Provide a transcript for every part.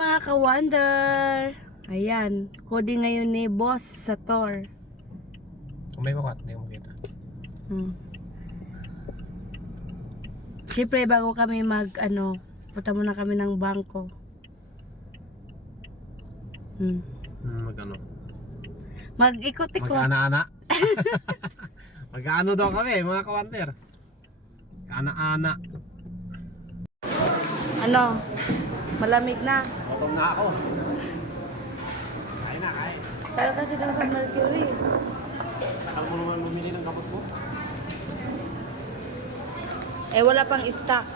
Mga ka-wonder. Ayan, coding ngayon ni Boss sa Tor. May bakat, hindi ko makita. Siyempre, bago kami punta muna kami ng bangko. Mag-ano? Mag-ikot-ikot. Mag-ana-ana. Mag-ano daw kami, mga ka-wonder. Ana-ana. Ano? Malamig na. Gutom na ako. Kain na, kain. Tayo kasi lang sa Mercury. Takal mo naman bumili ng kapos mo? Eh, wala pang stock.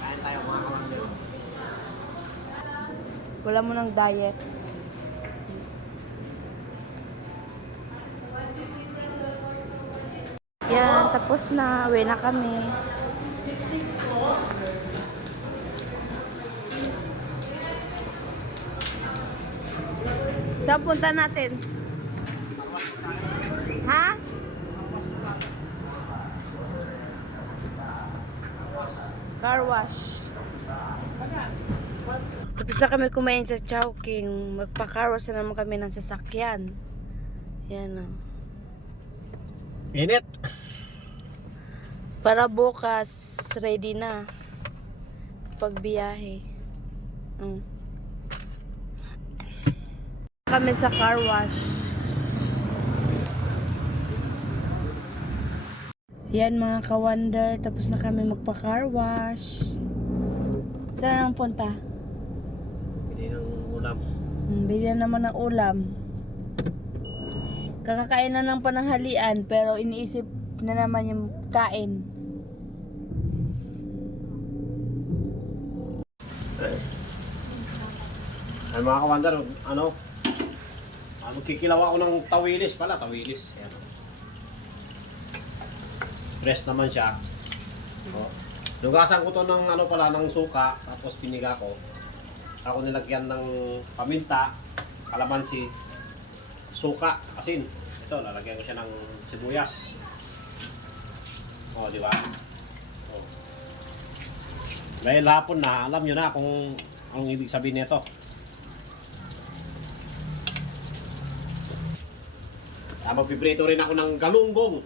Kain tayo, mga ka-wonder. Wala mo ng diet. Yan, tapos na. Uwi na kami. Saan punta natin? Ha? Car wash. Tapos na kami kumain sa Chowking. Magpa-car wash na naman kami ng sasakyan. Yan o. Init! Para bukas, ready na. Pagbiyahe. Kami sa car wash. Yan mga ka-wonder. Tapos na kami magpa-car wash. Saan ang punta? Bili ng ulam. Bili naman ng ulam. Kakakain na ng pananghalian pero iniisip na naman yung kain. Ay mga ka-wonder, kikilaw ako ng tawilis pala, tawilis. Ayan. Fresh naman siya. Lugasan ko to ng ng suka, tapos piniga ko. Ako nilagyan ng paminta, kalamansi, suka, asin. Ito, lalagyan ko siya ng sibuyas. O, di ba? O. Dahil hapon na, alam nyo na kung anong ibig sabihin nito. Magpiprito rin ako ng galunggong.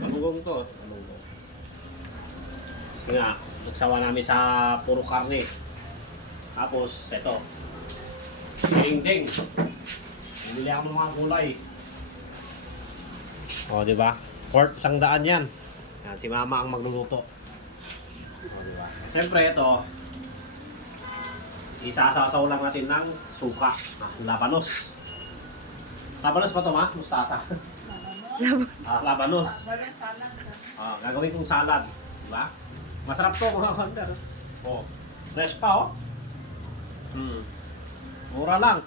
Galunggong to. Galunggong. Kasi nga, nagsawa namin sa puro karne. Tapos, ito. Ding-ding. Bumili ako ng mga gulay. O, di ba? Pork, 100 yan. Yan, si mama ang magluluto. O, di ba? Siyempre, ito. Isasasaw lang natin ng suka. Labanos. Labanos ba ito, ma? Mustasa. Labanos. Gagawin kong salad. Diba? Masarap to, mga kandar. Oh, fresh pa, oh. Mura lang.